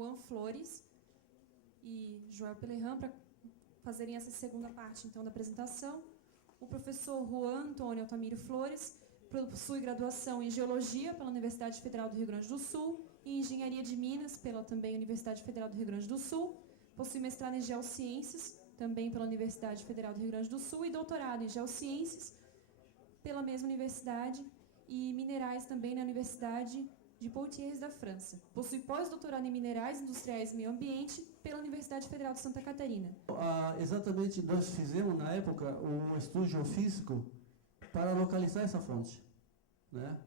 Juan Flores e Joel Pelerran para fazerem essa segunda parte, então, da apresentação. O professor Juan Antônio Altamiro Flores possui graduação em Geologia pela Universidade Federal do Rio Grande do Sul e Engenharia de Minas pela também Universidade Federal do Rio Grande do Sul. Possui mestrado em Geociências, também pela Universidade Federal do Rio Grande do Sul, e doutorado em Geociências pela mesma universidade, e Minerais também na Universidade de Poitiers, da França. Possui pós-doutorado em Minerais Industriais e Meio Ambiente pela Universidade Federal de Santa Catarina. Exatamente, nós fizemos, na época, um estudo geofísico para localizar essa fonte, né?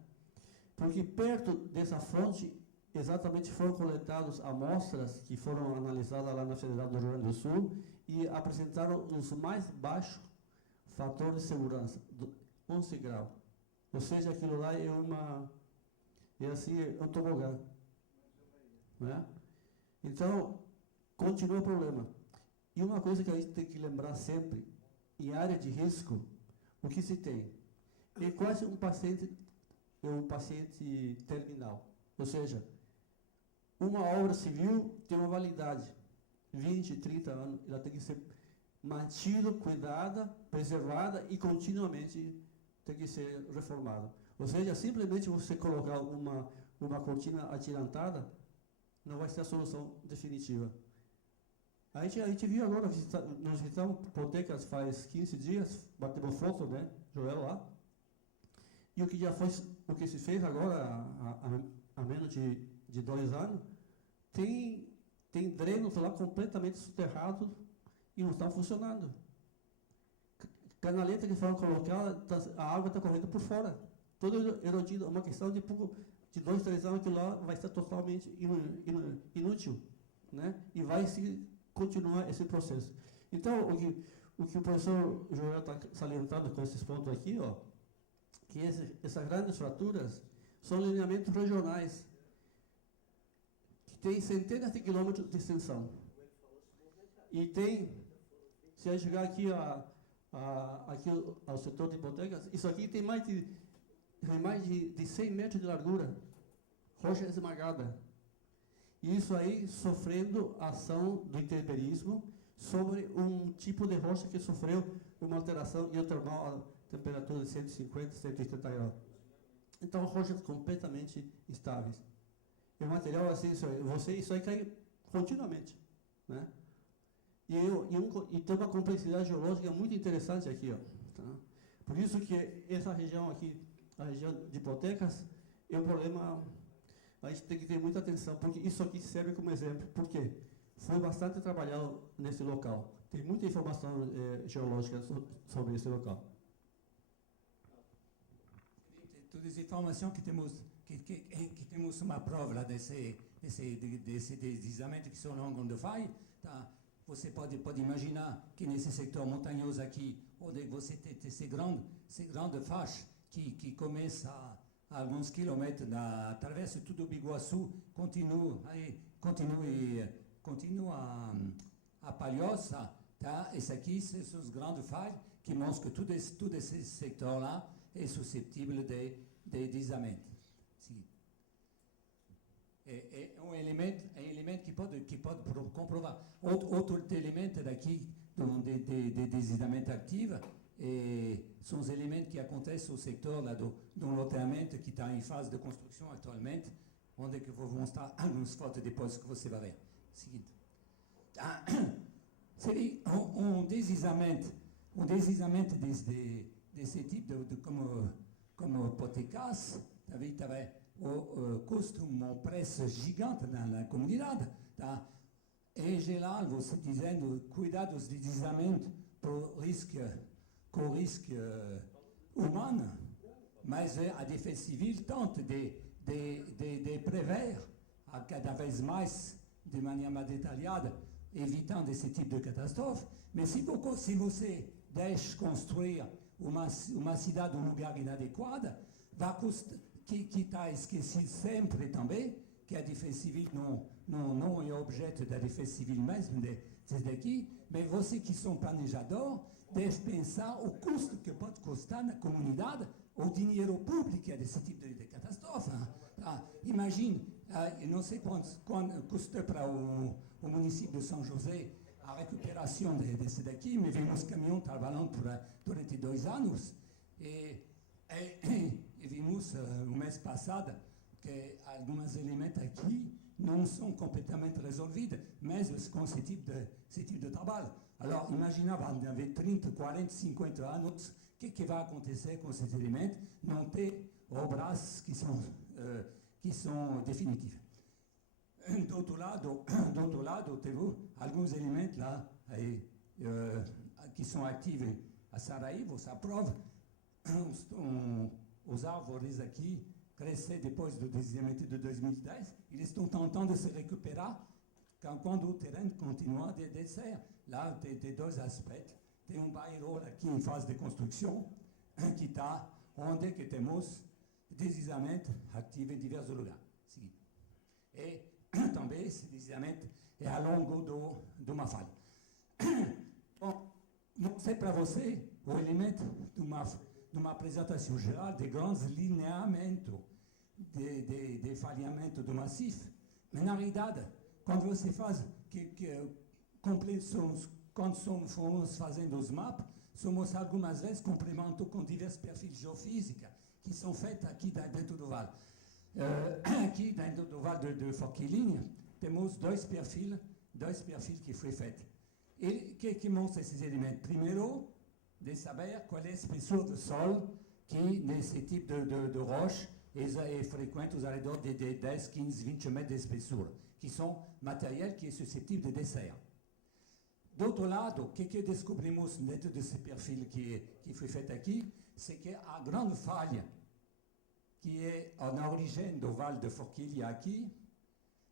Porque perto dessa fonte, exatamente foram coletadas amostras que foram analisadas lá na Federal do Rio Grande do Sul e apresentaram os mais baixos fatores de segurança, 11 graus. Ou seja, aquilo lá é um tobogã, né? Então, continua o problema. E uma coisa que a gente tem que lembrar sempre, em área de risco, o que se tem? É quase um paciente terminal. Ou seja, uma obra civil tem uma validade, 20, 30 anos, ela tem que ser mantida, cuidada, preservada e continuamente tem que ser reformada. Ou seja, simplesmente você colocar uma cortina atirantada não vai ser a solução definitiva. A gente viu agora, nós visitamos Potecas faz 15 dias, batemos foto, né, Joel lá, e o que se fez agora, há menos de 2 anos, tem drenos lá completamente soterrados e não estão funcionando. Canaleta que foram colocadas, a água está correndo por fora. Todo erodido, uma questão de 2, 3 anos que lá vai estar totalmente inútil, né? E vai se continuar esse processo. Então, o que o professor Joel está salientando com esses pontos aqui, ó, que essas grandes fraturas são lineamentos regionais, que têm centenas de quilômetros de extensão. E se a chegar aqui, aqui ao setor de Potecas, isso aqui tem mais de 100 metros de largura, rocha esmagada. E isso aí sofrendo ação do intemperismo sobre um tipo de rocha que sofreu uma alteração geotermal a temperatura de 150, 180 graus. Então, rochas completamente instáveis. E o material assim, isso aí cai continuamente, né? E tem uma complexidade geológica muito interessante aqui, ó, tá? Por isso que essa região aqui, a região de Potecas, é um problema. A gente tem que ter muita atenção, porque isso aqui serve como exemplo. Por quê? Foi bastante trabalhado nesse local. Tem muita informação geológica sobre esse local. Todas as informações que temos uma prova lá desse deslizamento que são em grande faille, tá? Você pode imaginar que nesse setor montanhoso aqui, onde você tem esse grande faixa que começa a alguns quilômetros, atravessa todo o Biguaçu, continua a Palhoça, tá? Esse aqui são os grandes failles que mostram que todo esse setor lá é suscetível de deslizamento. É um elemento que pode comprovar. Outro elemento daqui de deslizamento ativo são os elementos que acontecem no setor lá do loteamento que está em fase de construção atualmente, onde que eu vou mostrar algumas fotos depois que você vai ver. Seguinte. Seria um deslizamento desse tipo, como Potecas, custa um preço gigante na comunidade. Tá? Em geral, você dizendo, cuidados de deslizamento com risco humano, mas a Defesa Civil tenta de prever cada vez mais, de maneira mais detalhada, evitando esse tipo de catástrofe. Mas se você deixa construir uma cidade, um lugar inadequado, vai custar, que está esquecido sempre também, que a Defesa Civil não é objeto da Defesa Civil mesmo, desde aqui, mas você que são planejador, deve pensar o custo que pode custar na comunidade o dinheiro público desse tipo de catástrofe. Tá? Imagine, Eu não sei quanto custa para o município de São José a recuperação desse daqui, mas vimos caminhão trabalhando durante 2 anos e vimos o mês passado que alguns elementos aqui não são completamente resolvidos, mesmo com esse tipo de trabalho. Alors, imaginava, avec 30, 40, 50 anos, o que vai acontecer com esses elementos? Não ter obras que são definitivas. Do outro lado, temos alguns elementos lá que são ativos a Sarajevo, a prova. Os árvores aqui cresceram depois do desenvolvimento de 2010, eles estão tentando se recuperar quando o terreno continua a descer. Lá tem 2 aspectos. Tem bairro aqui em fase de construção, que está onde que temos deslizamento ativo em diversos lugares. E também esse deslizamento é ao longo de uma falha. Bom, não sei para você o elemento de uma apresentação geral de grandes lineamentos de falhamento do maciço, mas na realidade, quando você faz quando fomos fazendo os mapas, somos algumas vezes complementos com diversos perfis geofísicos que são feitos aqui dentro do vale. Aqui dentro do vale de Forquilinha, temos 2 perfis que foram feitos. E que mostra esses elementos? Primeiro, de saber qual é a espessura do solo que, nesse tipo de rocha, é frequente aos arredores de 10, 15, 20 metros de espessura, que são materiais que é suscetível de descer. Do outro lado, o que descobrimos dentro desse perfil que foi feito aqui, c'est que a grande falha que é na origem do vale de Forquilha aqui,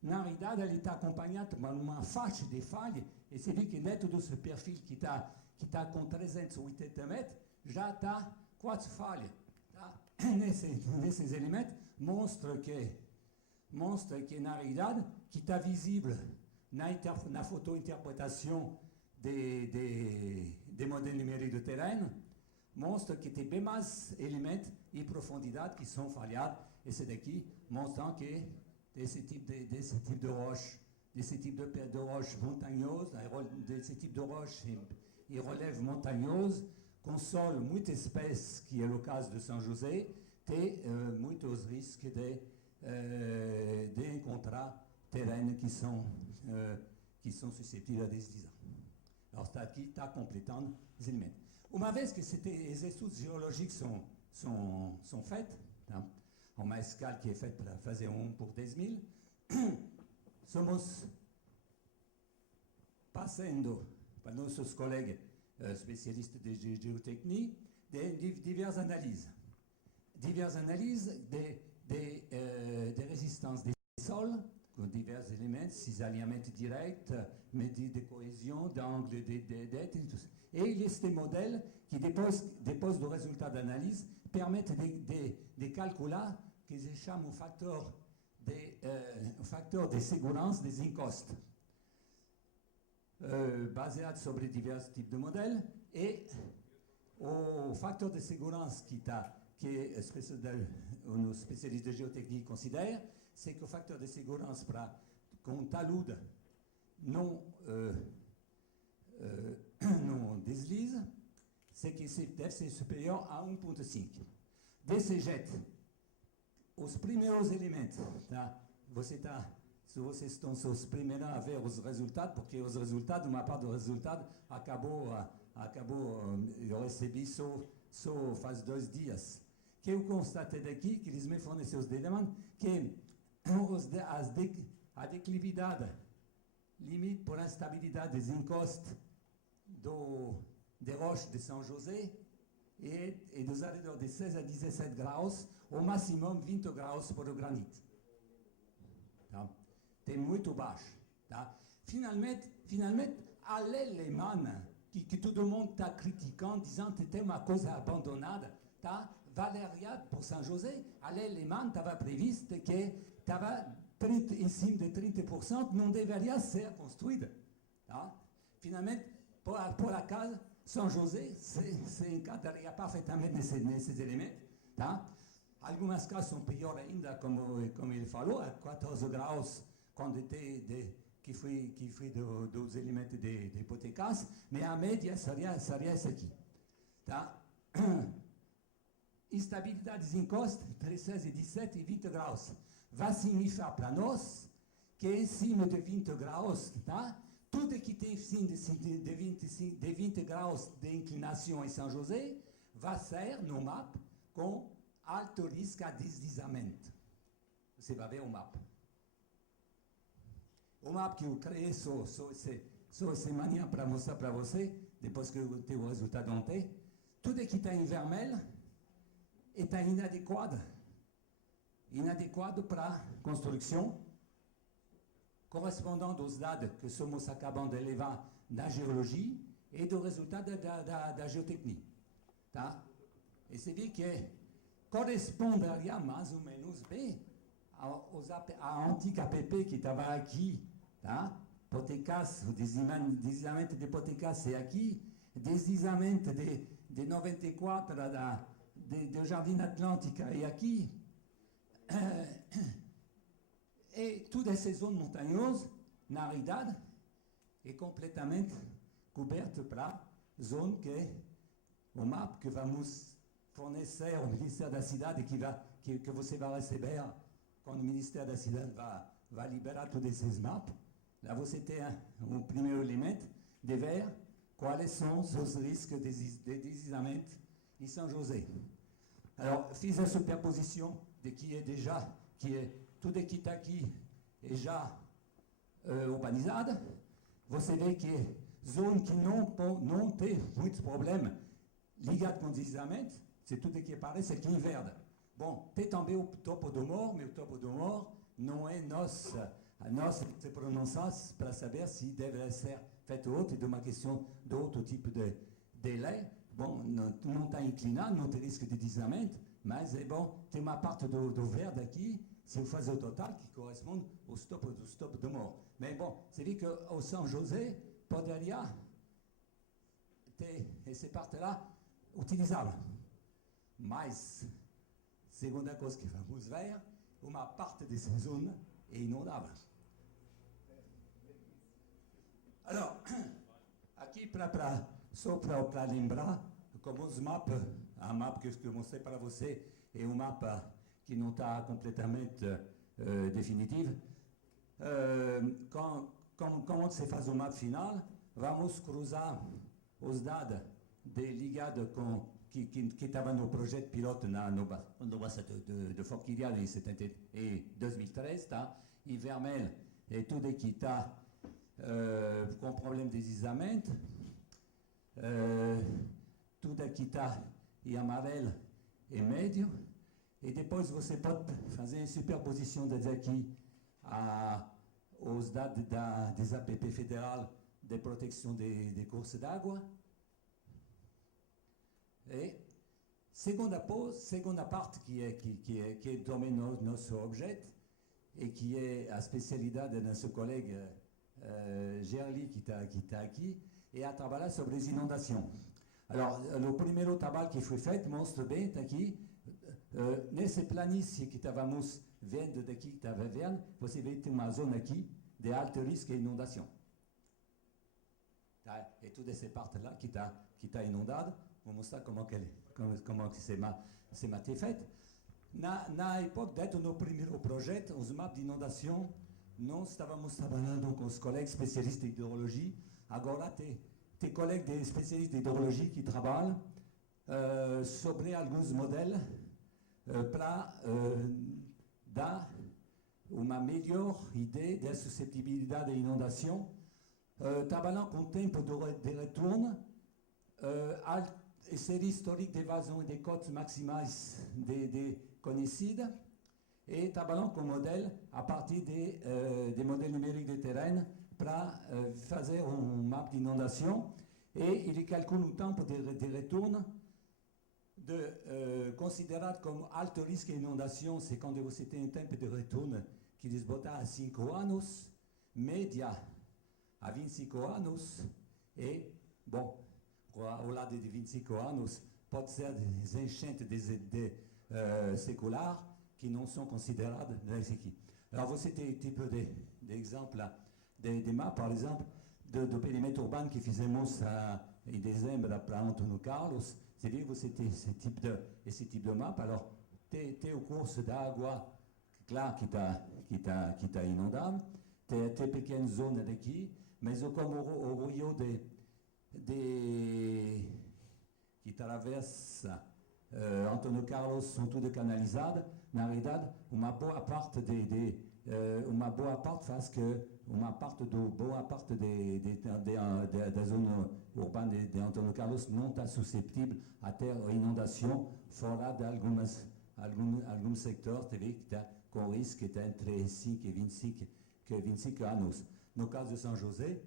na realidade, ele está acompanhado por uma faixa de falha, e você vê que dentro desse perfil que está com 380 metros, já está 4 falhas. Tá? Nesses elementos, mostra que na realidade, que está visível na fotointerpretação de modèles numériques de terreno, mostra que tem bem mais elementos e profundidade que são falhados. Esse daqui mostrando que desse tipo de roche, desse tipo de roche montanhosa, desse tipo de roche e relève montanhoso, com solo muito espesso, que é o caso de São José, tem muitos riscos de encontrar terrenos que são suscetíveis a deslizar. Alors, aqui está completando os elementos. Uma vez que esses estudos geológicos são feitos, tá? Uma escala que é feita para fazer 1 por 10.000, somos passando para nossos colegas spécialistes de géotechnie diversas analyses. Diverses analyses de résistance des sols, com diversos elementos, cisailhamento direto, medida de coesão, d'angle de tout ça. Et este modèle qui, depois do resultado da análise, permite de calcular que se chama o factor de segurança des encostas, baseado sobre diversos tipos de modelos, e o fator de segurança que os especialistas de geotecnia consideram, c'est que o fator de segurança para com talude não desliza, c'est que deve ser superior a 1,5. Desse jeito, os primeiros elementos, tá? Se vocês estão os primeiros a ver os resultados, porque os resultados, uma parte do resultado acabou eu recebi só faz 2 dias. Que eu constatei daqui, que eles me forneceram os elementos, que a declividade limite por instabilidade des encostas de rocha de São José e dos arredores de 16 a 17 graus, ao máximo 20 graus por o granito. Tá? Tem muito baixo. Tá? Finalmente, a alemã, que todo mundo está criticando, dizendo que tem uma coisa abandonada, tá? Valériade, por São José, a alemã estava prevista que estava em cima de 30%, não deveria ser construída. Tá? Finalmente, por acaso, São José se encaixaria perfeitamente nesses elementos. Tá? Algumas casas são pior ainda, como ele falou, a 14 graus, quando que foi dos elementos de hipotecas, mas a média seria essa aqui. Tá? Instabilidade dos encostos, entre 16 e 17 e 20 graus. Vai significar para nós que em cima de 20 graus, tá? Tudo que tem de 20 graus de inclinação em São José vai ser no mapa com alto risco de deslizamento. Você vai ver o mapa. O mapa que eu criei só essa manhã para mostrar para você, depois que eu tenho o resultado ontem, tudo que está em vermelho está inadequado para construção, correspondendo aos dados que somos acabando de levar da geologia e do resultado da geotecnia. Tá? E você vê que corresponderia mais ou menos bem à antiga APP que estava aqui. Tá? Hipotecas, o deslizamento de hipotecas é aqui, deslizamento de 94 do Jardim Atlântica é aqui. E toda essa zona montanhosa, na realidade, é completamente coberta para zona que o mapa que vamos fornecer ao Ministério da Cidade, que você vai receber quando o Ministério da Cidade vai liberar todos esses mapas. Lá você tem o primeiro elemento de ver quais são os riscos de deslizamento em São José. Alors, fiz a superposição de tudo que está aqui é já urbanizada. Você vê que zona que não tem muitos problemas ligados com deslizamento, c'est tudo que aparece aqui em verde. Bom, tem também o topo do morro, mas o topo do morro não é nossa se pronunciar para saber se deve ser feito outro, de uma questão de outro tipo de lei. Bom, não está inclinado, não tem risco de deslizamento, mas é bom, tem uma parte do verde aqui, se eu fazer o total, que corresponde ao stop do morro. Mas bom, você vê que o São José poderia ter essa parte lá utilizável. Mas, segunda coisa que vamos ver, uma parte dessa zona é inundável. Alors, aqui só para lembrar, como os mapas, a mapa que eu mostrei para você é um mapa que não está completamente definitivo. Quando você faz o mapa final, vamos cruzar os dados ligados com que estava no projeto piloto no bassa de Fort Kilian em 2013, tá? Em vermelho é tudo que está com problema de deslizamento, tudo que está em amarelo é médio, e depois você pode fazer uma superposição daqui aos dados das APP federal de proteção de cursos d'água. E segunda parte que é também nosso objeto e que é a especialidade de nosso colega Gerli que está aqui, é a trabalhar sobre as inundações. Alors, o primeiro trabalho que foi feito mostra bem, está aqui, nessa planície que estávamos vendo daqui, que estava verde, você vê que tem uma zona aqui de alto risco de inundação. Tá? E toda essa parte lá que está inundada, vou mostrar como que c'est maté feito. Na época, dentro do primeiro projeto, os mapas de inundação, nós estávamos trabalhando com os colegas especialistas de hidrologia. Agora tem colegas especialistas de hidrologia que trabalham sobre alguns modelos para dar uma melhor ideia da suscetibilidade à inundação, trabalhando com o tempo de retorno, a série histórica de vazão e de cotas maximais conhecida, e trabalhando com modelo a partir de modèles numériques de terreno para fazer um mapa de inundação, e ele calcula o tempo de retorno considerado como alto risco de inundação. C'est quando você tem um tempo de retorno que eles botam a 5 anos, média a 25 anos, e, bom, ao lado de 25 anos, pode ser des enchentes séculaires qui non sont considérables nesse aqui. Alors, você tem tipo de exemplo lá, de mapas, par exemple, do perímetro urbano que fizemos em dezembro para Antônio Carlos. Você viu, você tem esse tipo de mapa. Alors, tem o curso d'água, claro, que está inundado, tem pequenas zonas daqui, mas como o rio que atravessa Antônio Carlos são tudo canalizadas. Na realidade, uma boa parte faz que uma parte da zona urbana de Antônio Carlos não está suscetível a ter inundação fora de alguns sectores que está com risco que está entre 5 e 25 anos. No caso de São José,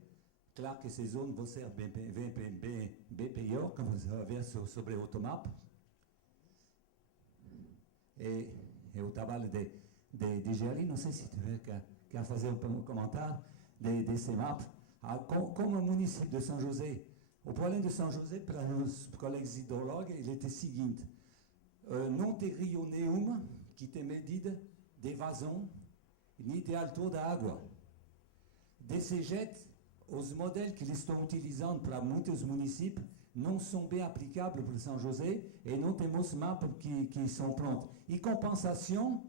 claro que essas zonas vão ser bem pior, como você vai ver sobre o mapa. E o trabalho de Gerry, não sei se tu quer fazer um comentário desse mapa. Como o município de São José, o problema de São José, para os colegas hidrólogos, ele é o seguinte: não tem rio nenhum que tem medida de vazão nem de altura da água. Desse jeito, os modelos que eles estão utilizando para muitos municípios não são bem aplicáveis para São José e não temos mapas que são prontos. E compensação,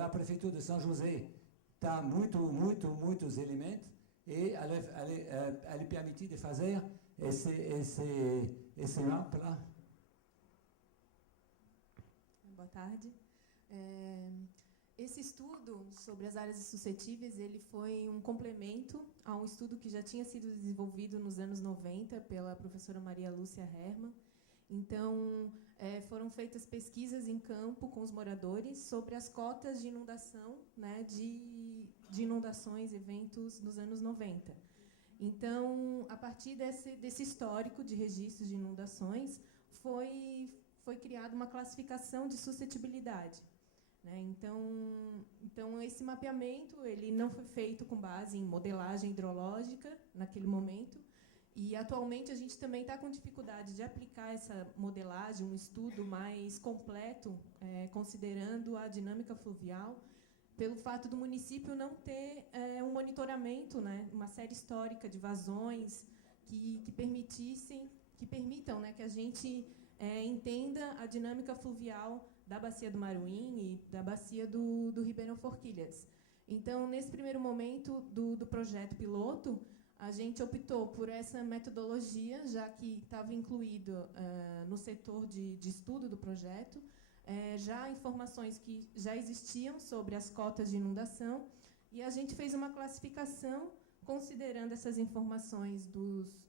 a Prefeitura de São José está muitos elementos e ela permite de fazer esse mapa lá. Boa tarde. Esse estudo sobre as áreas suscetíveis, ele foi um complemento a um estudo que já tinha sido desenvolvido nos anos 90 pela professora Maria Lúcia Hermann. Então, foram feitas pesquisas em campo com os moradores sobre as cotas de inundação, né, de inundações, eventos nos anos 90. Então, a partir desse histórico de registros de inundações, foi criada uma classificação de suscetibilidade. Né? Então, esse mapeamento ele não foi feito com base em modelagem hidrológica naquele momento, e atualmente a gente também está com dificuldade de aplicar essa modelagem, um estudo mais completo, considerando a dinâmica fluvial, pelo fato do município não ter um monitoramento, né, uma série histórica de vazões que permitam, né, que a gente entenda a dinâmica fluvial da Bacia do Maruim e da Bacia do Ribeirão Forquilhas. Então, nesse primeiro momento do projeto piloto, a gente optou por essa metodologia, já que estava incluído no setor de estudo do projeto, já informações que já existiam sobre as cotas de inundação, e a gente fez uma classificação considerando essas informações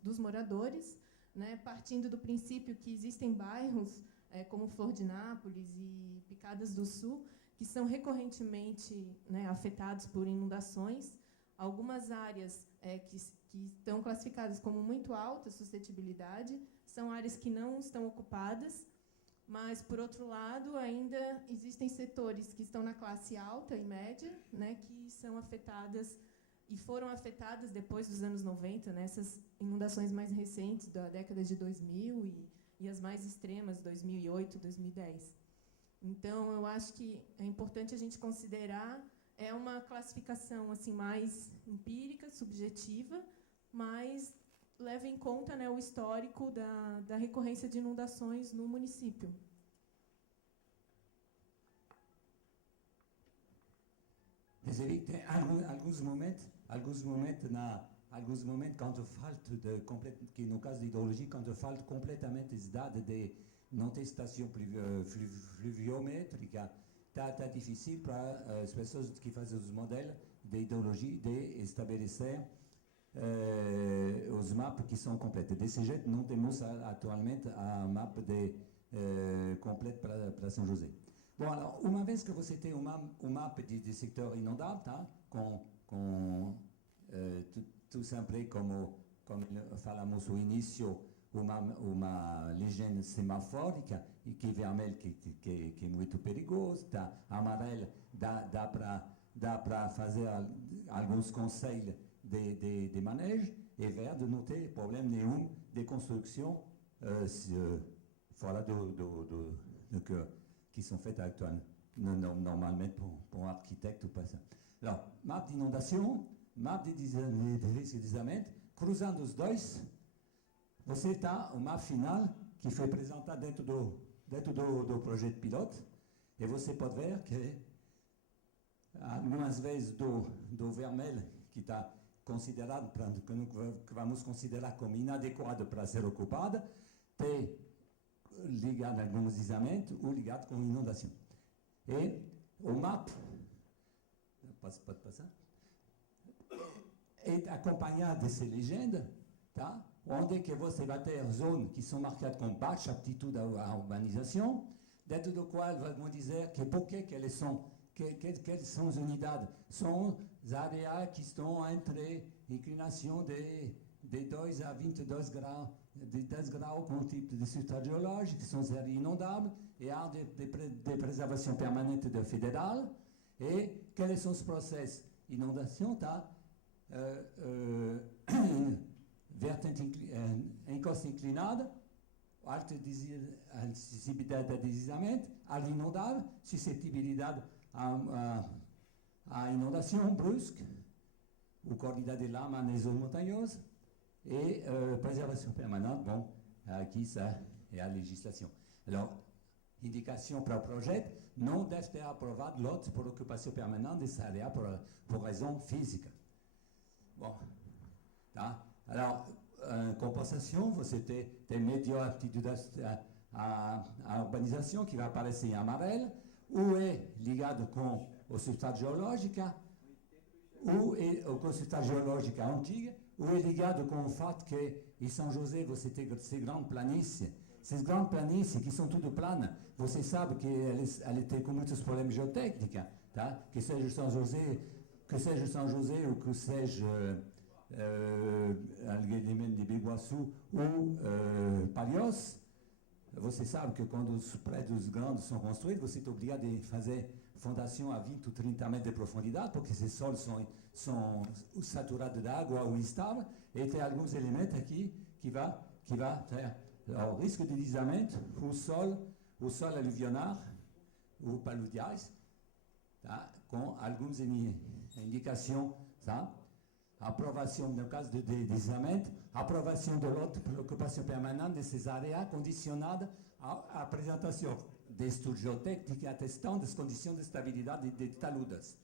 dos moradores, né, partindo do princípio que existem bairros como Flor de Nápoles e Picadas do Sul, que são recorrentemente, né, afetados por inundações. Algumas áreas que estão classificadas como muito alta suscetibilidade são áreas que não estão ocupadas, mas, por outro lado, ainda existem setores que estão na classe alta e média, né, que são afetadas e foram afetadas depois dos anos 90, nessas inundações mais recentes da década de 2000 e as mais extremas, 2008, 2010. Então, eu acho que é importante a gente considerar, uma classificação assim, mais empírica, subjetiva, mas leva em conta, né, o histórico da recorrência de inundações no município. Mas ele tem alguns momentos quando falta que no caso de hidrologia, quando falta completamente os dados de não ter estação fluviométrica, está difícil para as pessoas que fazem os modelos de hidrologia de estabelecer os mapas que são completos. Desse jeito, não temos atualmente a mapa completo para São José. Bom, alors, uma vez que você tem um mapa de sector inundável, tá? com tudo sempre como falamos no início, uma legenda semafórica, e que vermelho que é muito perigoso, tá? Amarelo dá para fazer alguns conselhos de manejo, e verde não tem problema nenhum de construção fora qui sont faites actuellement, normalement pour architecte ou pas ça. Alors, map d'inondation, map de risco de deslizamento, cruzando os dois, você está o mapa final que foi apresentado dentro do projeto piloto, e você pode ver que algumas vezes do vermelho, que está considerado, que vamos considerar como inadequado para ser ocupado, tem ligado a alguns deslizamentos ou ligado com inundação. E o mapa, pode passar, é acompanhado dessa legenda, tá? Onde que você vai ter zonas que são marcadas com baixa aptitude à urbanização, dentro do qual vamos dizer que por que eles são, quelles são as unidades? São as áreas que estão entre inclinação de 2 a 22 graus, de 10 graus com o tipo de substrato geológico, que são as áreas inundáveis, e a área de preservação permanente da federal, e quais são os processos? Inundação, tá? Encosta inclinada, alta acessibilidade a deslizamento, área inundável, suscetibilidade à inondação brusca, ou quantidade de lama nas zonas montanhosas, e préservation permanente. Bon, aqui ça é a legislação. Alors, indicação para o projeto, não deve ter aprovado lotes por ocupação permanente dessa área por razão física. Bom, tá? Alors, compensação, você tem melhor aptitude à urbanização, que vai aparecer em amarelo, ou é ligado com o substrato geológico, ou é com o substrato geológico antigo, ou é ligado com o fato que em São José você tem essas grandes planícies. Essas grandes planícies que são tudo planas, você sabe que elas têm com muitos problemas geotécnicos, tá? Que seja São José ou que seja Algueiremens de Biguaçu ou Palhoça, você sabe que quando os prédios grandes são construídos, você é obrigado a fazer fundação a 20 ou 30 metros de profundidade, porque esses solos são saturados de água ou instáveis, e tem alguns elementos aqui que vai ter o risco de deslizamento, o sol aluvionar, ou paludiais, tá? Com algumas indicações, tá? Aprovação, no caso de deslizamento, aprovação do lote para ocupação permanente dessas áreas condicionada à apresentação de estudos geotécnicos atestando as condições de estabilidade de taludes.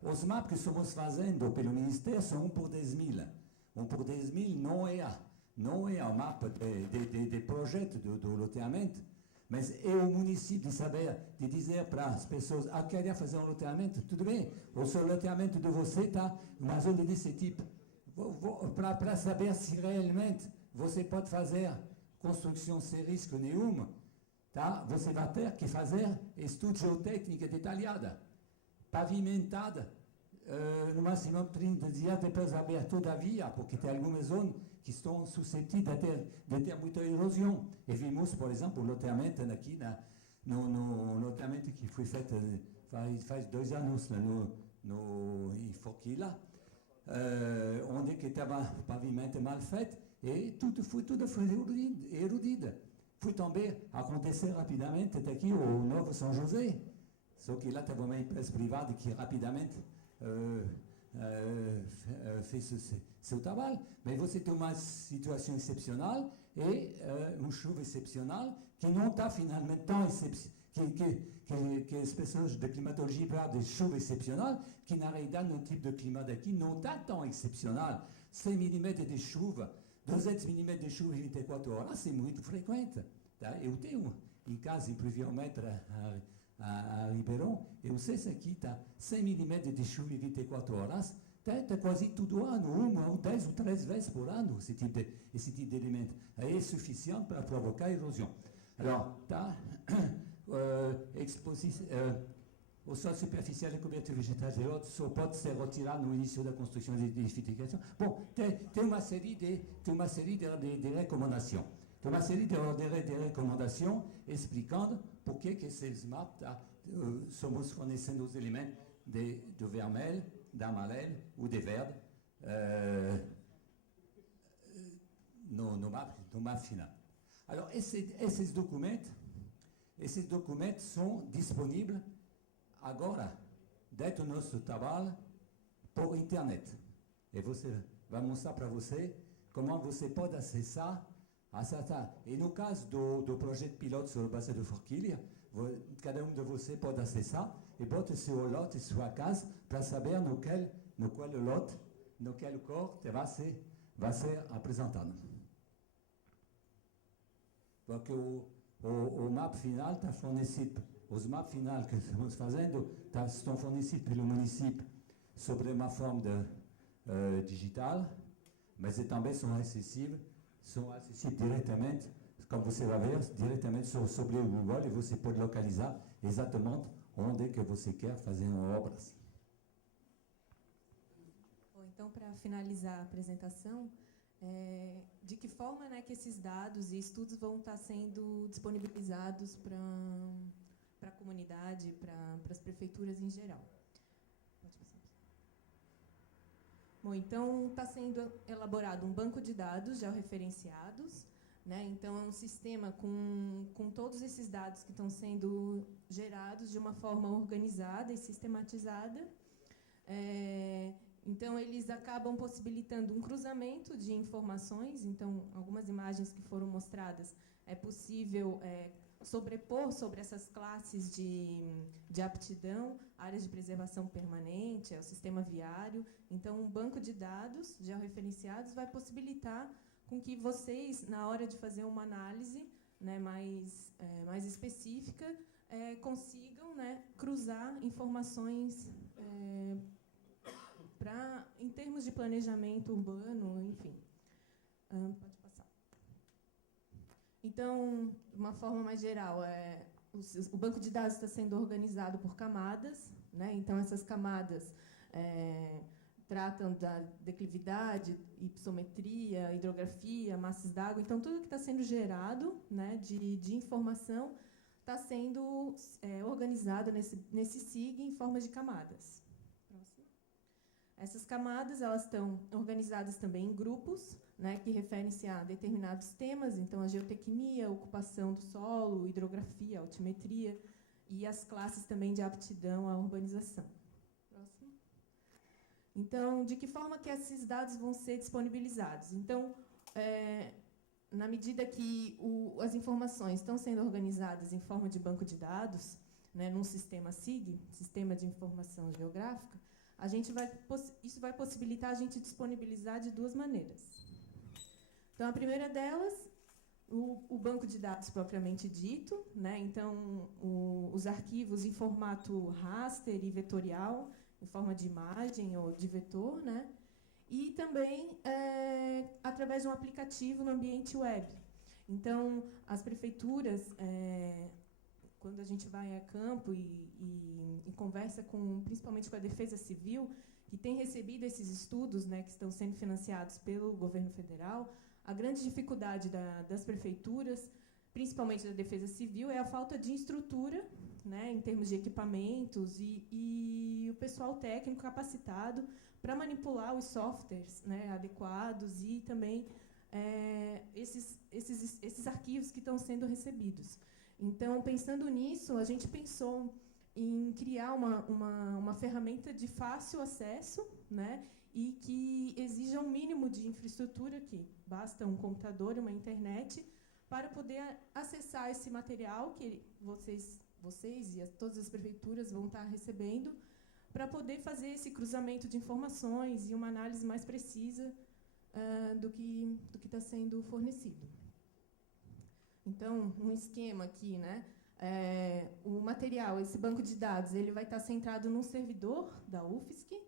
Os mapas que estamos fazendo pelo Ministério são 1 por 10.000. 1 por 10.000 não é o mapa de projeto do loteamento, mas é o município de dizer para as pessoas, queria fazer um loteamento, tudo bem, o seu loteamento de você está numa zona desse tipo, para saber se realmente você pode fazer construção sem risco nenhum, tá? Você vai ter que fazer estudo geotécnico detalhado, pavimentada, no máximo 30 dias depois da abertura da via, porque tem algumas zonas que estão suscetíveis de ter muita erosão. E vimos, por exemplo, o loteamento aqui, no loteamento que foi feito faz 2 anos em Forquila, onde que estava pavimento mal feito, e tudo foi erudido. Foi também acontecer rapidamente aqui o Novo São José, só que lá teve uma empresa privada que rapidamente fez seu trabalho, mas você tem uma situação excepcional e chuva excepcional que não está finalmente tão excepcional, que as pessoas de climatologia falam de chuva excepcional, que na realidade no tipo de clima daqui não está tão excepcional. 100 mm de chuva, 200 mm de chuva em 24 horas, c'est muito frequente. Tá? Eu tenho em casa, em pluviômetro a Ribeirão, eu sei se aqui está 100 mm de chuva em 24 horas, está quase todo ano, 1 ou 10 ou 3 vezes por ano, esse tipo de elemento. É suficiente para provocar erosão. Alors, tá? O solo superficial e cobertura vegetal geológica só pode ser retirado no início da construção de edificação. Bom, tem uma série de recomendações. Tem uma série de recomendações explicando por que esses mapas somos fornecendo os elementos de vermelho, de amarelo ou de verde no mapa final. Alors, esses documentos são disponíveis agora, dentro do nosso trabalho, por internet. E você vai mostrar para você como você pode acessar a certa. E no caso do projeto piloto sobre a base de Forquilha, cada de vocês pode acessar e bota seu lote em sua casa para saber no qual lote, no qual corte vai ser apresentado. Porque o mapa final está fornecido, os mapas finais que estamos fazendo estão fornecidos pelo município sobre uma forma digital, mas também são acessíveis diretamente, como você vai ver, diretamente sobre o Google, e você pode localizar exatamente onde é que você quer fazer obras. Bom, então, para finalizar a apresentação, de que forma, né, que esses dados e estudos vão estar sendo disponibilizados para a comunidade, para as prefeituras em geral? Bom, então está sendo elaborado um banco de dados georreferenciados, né? Então é um sistema com todos esses dados que estão sendo gerados de uma forma organizada e sistematizada. Então eles acabam possibilitando um cruzamento de informações. Então, algumas imagens que foram mostradas, é possível sobrepor sobre essas classes de aptidão, áreas de preservação permanente, o sistema viário. Então, um banco de dados georreferenciados vai possibilitar com que vocês, na hora de fazer uma análise, né, mais específica, consigam, né, cruzar informações em termos de planejamento urbano, enfim. Pode passar. Então, de uma forma mais geral, o banco de dados está sendo organizado por camadas, né? Então, essas camadas tratam da declividade, hipsometria, hidrografia, massas d'água. Então, tudo que está sendo gerado, né, de informação está sendo organizado nesse SIG em forma de camadas. Próximo. Essas camadas elas estão organizadas também em grupos, né, que referem-se a determinados temas. Então, a geotecnia, a ocupação do solo, hidrografia, altimetria e as classes também de aptidão à urbanização. Próximo. Então, de que forma que esses dados vão ser disponibilizados? Então, na medida que as informações estão sendo organizadas em forma de banco de dados, né, num sistema SIG, Sistema de Informação Geográfica, isso vai possibilitar a gente disponibilizar de duas maneiras. Então, a primeira delas, o banco de dados propriamente dito, né? Então, os arquivos em formato raster e vetorial, em forma de imagem ou de vetor, né? E também através de um aplicativo no ambiente web. Então, as prefeituras, quando a gente vai a campo e conversa principalmente com a Defesa Civil, que tem recebido esses estudos, né, que estão sendo financiados pelo governo federal, a grande dificuldade das prefeituras, principalmente da Defesa Civil, é a falta de estrutura, né, em termos de equipamentos e o pessoal técnico capacitado para manipular os softwares, né, adequados e também esses arquivos que estão sendo recebidos. Então, pensando nisso, a gente pensou em criar uma ferramenta de fácil acesso, né, e que exija um mínimo de infraestrutura, que basta um computador e uma internet, para poder acessar esse material que vocês e todas as prefeituras vão estar recebendo, para poder fazer esse cruzamento de informações e uma análise mais precisa do que está sendo fornecido. Então, um esquema aqui, né? O material, esse banco de dados, ele vai estar centrado num servidor da UFSC.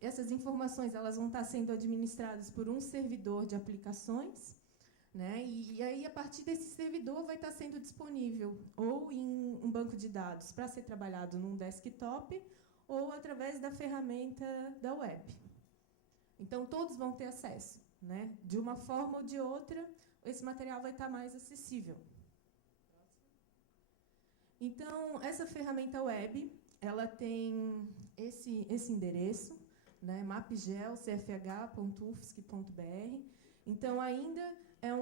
Essas informações elas vão estar sendo administradas por um servidor de aplicações, né? E aí, a partir desse servidor, vai estar sendo disponível ou em um banco de dados para ser trabalhado num desktop ou através da ferramenta da web. Então, todos vão ter acesso, né? De uma forma ou de outra, esse material vai estar mais acessível. Então, essa ferramenta web, ela tem esse endereço, né, mapgel.cfh.ufsc.br. Então, ainda é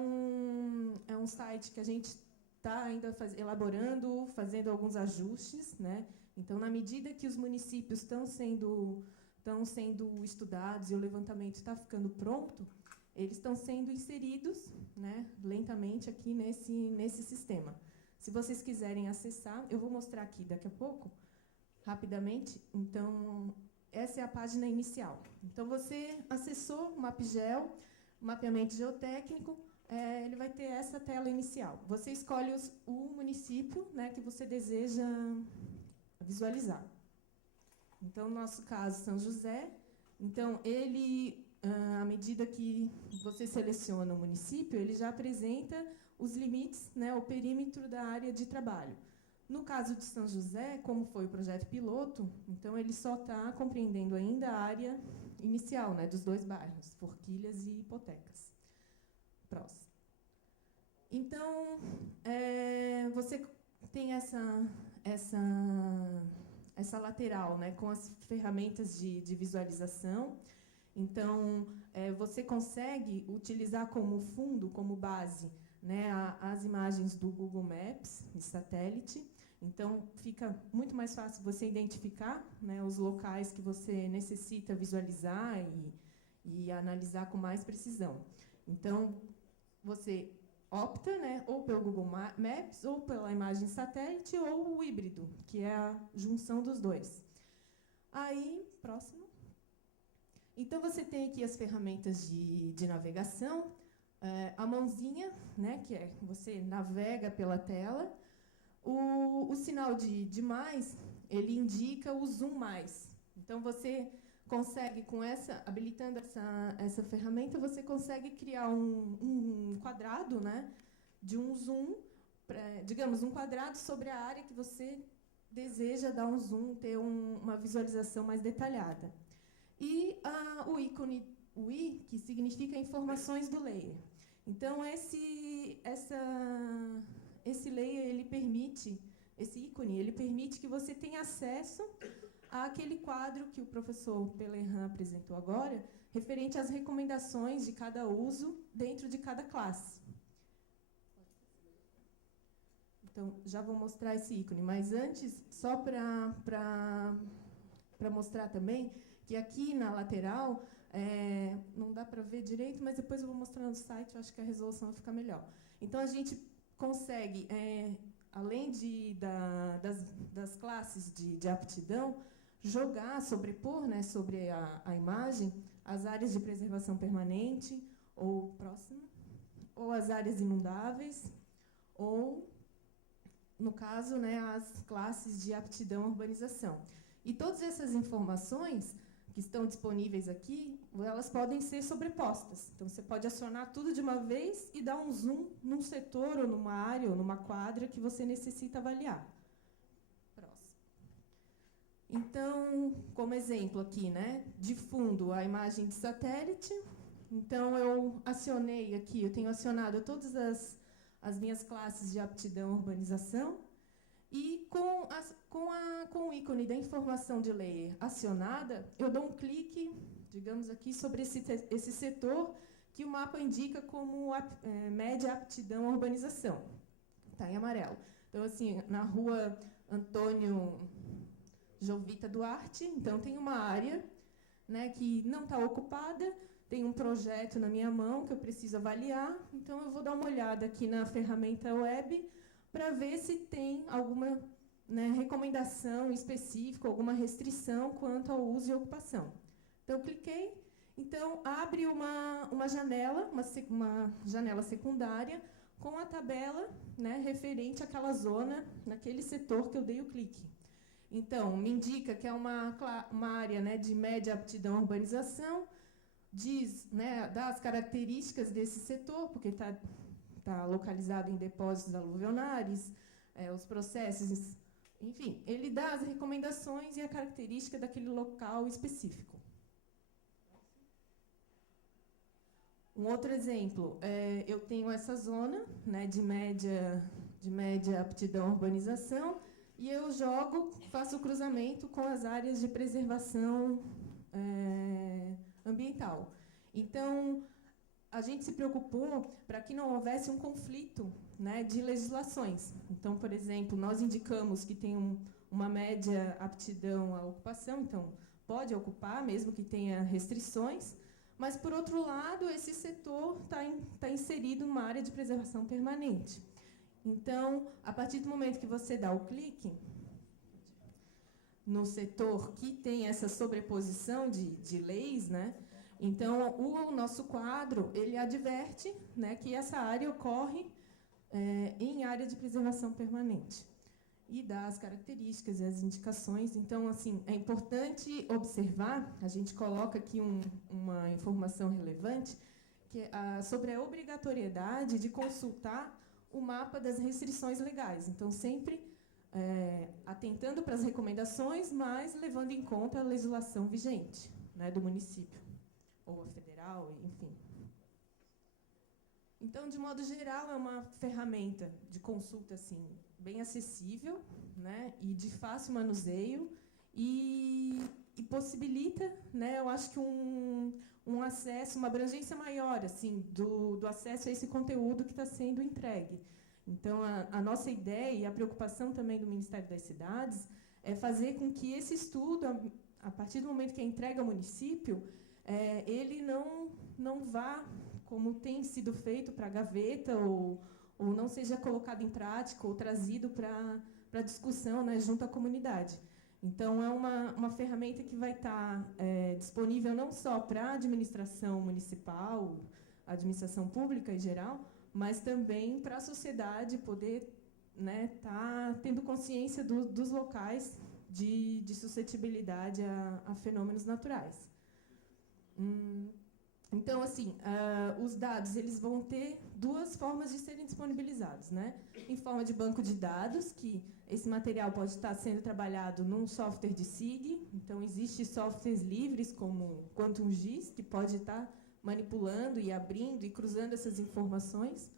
um site que a gente está ainda elaborando, fazendo alguns ajustes, né? Então, na medida que os municípios estão sendo estudados e o levantamento está ficando pronto, eles estão sendo inseridos, né, lentamente aqui nesse sistema. Se vocês quiserem acessar, eu vou mostrar aqui daqui a pouco, rapidamente. Então, essa é a página inicial. Então, você acessou o MapGel, mapeamento geotécnico, ele vai ter essa tela inicial. Você escolhe o município, né, que você deseja visualizar. Então, no nosso caso, São José. Então, ele, à medida que você seleciona o município, ele já apresenta os limites, né, o perímetro da área de trabalho. No caso de São José, como foi o projeto piloto, então ele só está compreendendo ainda a área inicial, né, dos 2 bairros, Forquilhas e Hipotecas. Próximo. Então, você tem essa lateral, né, com as ferramentas de visualização. Então, você consegue utilizar como fundo, como base, né, as imagens do Google Maps, de satélite. Então, fica muito mais fácil você identificar, né, os locais que você necessita visualizar e analisar com mais precisão. Então, você opta, né, ou pelo Google Maps, ou pela imagem satélite, ou o híbrido, que é a junção dos 2. Aí, próximo. Então, você tem aqui as ferramentas de navegação, a mãozinha, né, que é você navega pela tela. O sinal de mais, ele indica o zoom mais. Então, você consegue, habilitando essa ferramenta, você consegue criar um quadrado, né, de um zoom, digamos, um quadrado sobre a área que você deseja dar um zoom, ter uma visualização mais detalhada. E o ícone UI, que significa informações do layer. Então, esse layer, esse ícone, ele permite que você tenha acesso àquele quadro que o professor Pelerhan apresentou agora, referente às recomendações de cada uso dentro de cada classe. Então, já vou mostrar esse ícone, mas antes, só para mostrar também, que aqui na lateral, não dá para ver direito, mas depois eu vou mostrar no site, eu acho que a resolução vai ficar melhor. Então, a gente consegue, além das classes de aptidão, jogar, sobrepor, né, sobre a imagem as áreas de preservação permanente, ou próximo, ou as áreas inundáveis, ou, no caso, né, as classes de aptidão à urbanização. E todas essas informações que estão disponíveis aqui, elas podem ser sobrepostas. Então, você pode acionar tudo de uma vez e dar um zoom num setor, ou numa área, ou numa quadra que você necessita avaliar. Próximo. Então, como exemplo aqui, né, de fundo, a imagem de satélite. Então, eu acionei aqui, eu tenho acionado todas as minhas classes de aptidão à urbanização. E com o ícone da informação de layer acionada, eu dou um clique, digamos aqui, sobre esse setor que o mapa indica como média aptidão à urbanização. Está em amarelo. Então, assim, na rua Antônio Jovita Duarte, então tem uma área, né, que não está ocupada, tem um projeto na minha mão que eu preciso avaliar, então eu vou dar uma olhada aqui na ferramenta web para ver se tem alguma, né, recomendação específica, alguma restrição quanto ao uso e ocupação. Então, eu cliquei, então abre uma janela, uma janela secundária, com a tabela, né, referente àquela zona, naquele setor que eu dei o clique. Então, me indica que é uma área, né, de média aptidão à urbanização, diz, né, das características desse setor, porque está localizado em depósitos aluvionares, os processos, enfim, ele dá as recomendações e a característica daquele local específico. Um outro exemplo, eu tenho essa zona, né, de média aptidão à urbanização, e eu faço o cruzamento com as áreas de preservação ambiental. Então, a gente se preocupou para que não houvesse um conflito, né, de legislações. Então, por exemplo, nós indicamos que tem uma média aptidão à ocupação, então pode ocupar, mesmo que tenha restrições, mas, por outro lado, esse setor está inserido numa área de preservação permanente. Então, a partir do momento que você dá o clique no setor que tem essa sobreposição de leis, né, então, o nosso quadro, ele adverte, né, que essa área ocorre em área de preservação permanente e dá as características e as indicações. Então, assim, é importante observar, a gente coloca aqui uma informação relevante, que sobre a obrigatoriedade de consultar o mapa das restrições legais. Então, sempre atentando para as recomendações, mas levando em conta a legislação vigente, né, do município, ou a federal, enfim. Então, de modo geral, é uma ferramenta de consulta assim, bem acessível, né, e de fácil manuseio, e possibilita, né, eu acho que um acesso, uma abrangência maior assim, do acesso a esse conteúdo que está sendo entregue. Então, a nossa ideia e a preocupação também do Ministério das Cidades é fazer com que esse estudo, a partir do momento que é entregue ao município, ele não vá, como tem sido feito, para a gaveta, ou não seja colocado em prática ou trazido para discussão, né, junto à comunidade. Então, é uma ferramenta que vai estar disponível não só para a administração municipal, a administração pública em geral, mas também para a sociedade poder, né, tendo consciência dos locais de suscetibilidade a fenômenos naturais. Então, assim, os dados eles vão ter duas formas de serem disponibilizados, né? Em forma de banco de dados, que esse material pode estar sendo trabalhado num software de SIG. Então, existem softwares livres, como QuantumGIS, que pode estar manipulando e abrindo e cruzando essas informações.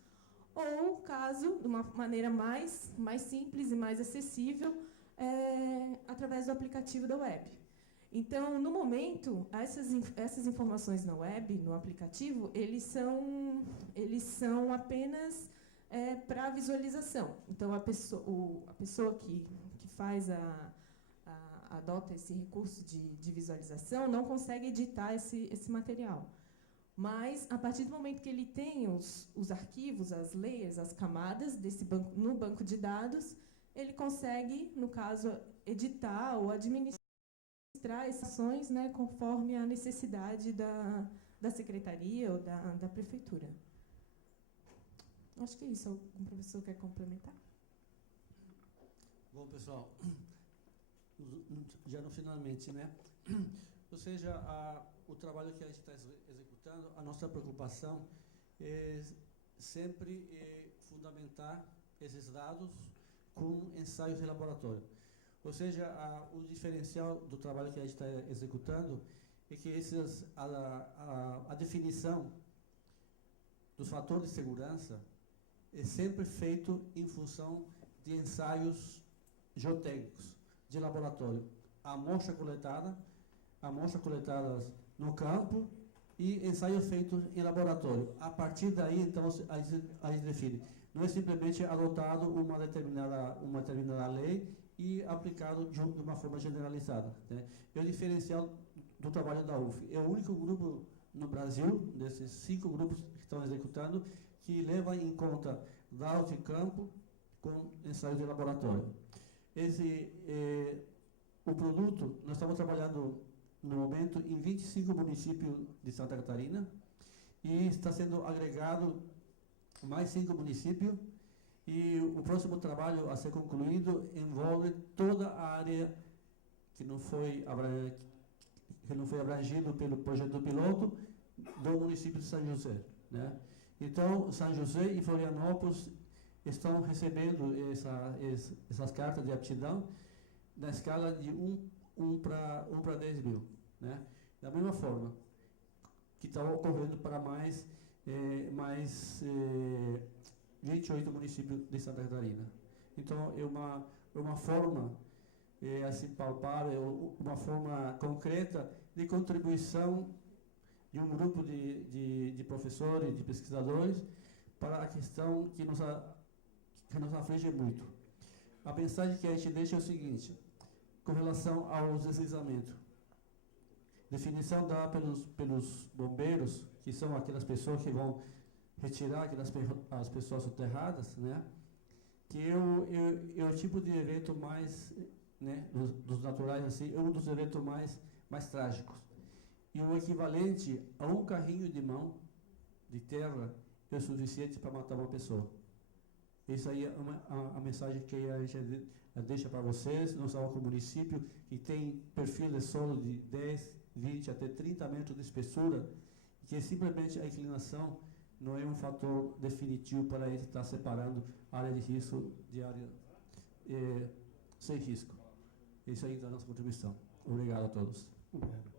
Ou, caso, de uma maneira mais simples e mais acessível, através do aplicativo da web. Então, no momento, essas informações na web, no aplicativo, eles são apenas para visualização. Então, a pessoa que adota esse recurso de visualização não consegue editar esse material. Mas, a partir do momento que ele tem os arquivos, as layers, as camadas no banco de dados, ele consegue, no caso, editar ou administrar essas ações, né, conforme a necessidade da secretaria ou da prefeitura. Acho que é isso. Algum professor quer complementar? Bom, pessoal, já no finalmente, né? Ou seja, o trabalho que a gente está executando, a nossa preocupação é sempre fundamentar esses dados com ensaios de laboratório. Ou seja, o diferencial do trabalho que a gente está executando é que a definição dos fatores de segurança é sempre feito em função de ensaios geotécnicos de laboratório. Amostra coletada no campo e ensaio feito em laboratório. A partir daí, então, a gente define. Não é simplesmente adotado uma determinada lei e aplicado de uma forma generalizada, né? É o diferencial do trabalho da UF. É o único grupo no Brasil, desses 5 grupos que estão executando, que leva em conta dados de campo com ensaios de laboratório. O produto, nós estamos trabalhando no momento em 25 municípios de Santa Catarina e está sendo agregado mais 5 municípios. E o próximo trabalho a ser concluído envolve toda a área que não foi abrangido pelo projeto piloto do município de São José, né? Então, São José e Florianópolis estão recebendo essas cartas de aptidão na escala de 1 para 10 mil, né? Da mesma forma que está ocorrendo para mais 28 municípios de Santa Catarina. Então, é uma forma assim, palpável, uma forma concreta de contribuição de um grupo de professores, de pesquisadores, para a questão que nos aflige muito. A mensagem que a gente deixa é o seguinte, com relação ao deslizamento. Definição dada pelos bombeiros, que são aquelas pessoas que vão retirar as pessoas soterradas, né? Que é o tipo de evento mais, né, dos naturais, assim, é um dos eventos mais trágicos. E o equivalente a um carrinho de mão de terra é o suficiente para matar uma pessoa. Isso aí é a mensagem que a gente deixa para vocês. Nós somos um município que tem perfil de solo de 10, 20 até 30 metros de espessura, e que simplesmente a inclinação não é um fator definitivo para ele estar separando área de risco de área sem risco. Isso aí é a nossa contribuição. Obrigado a todos. Obrigado.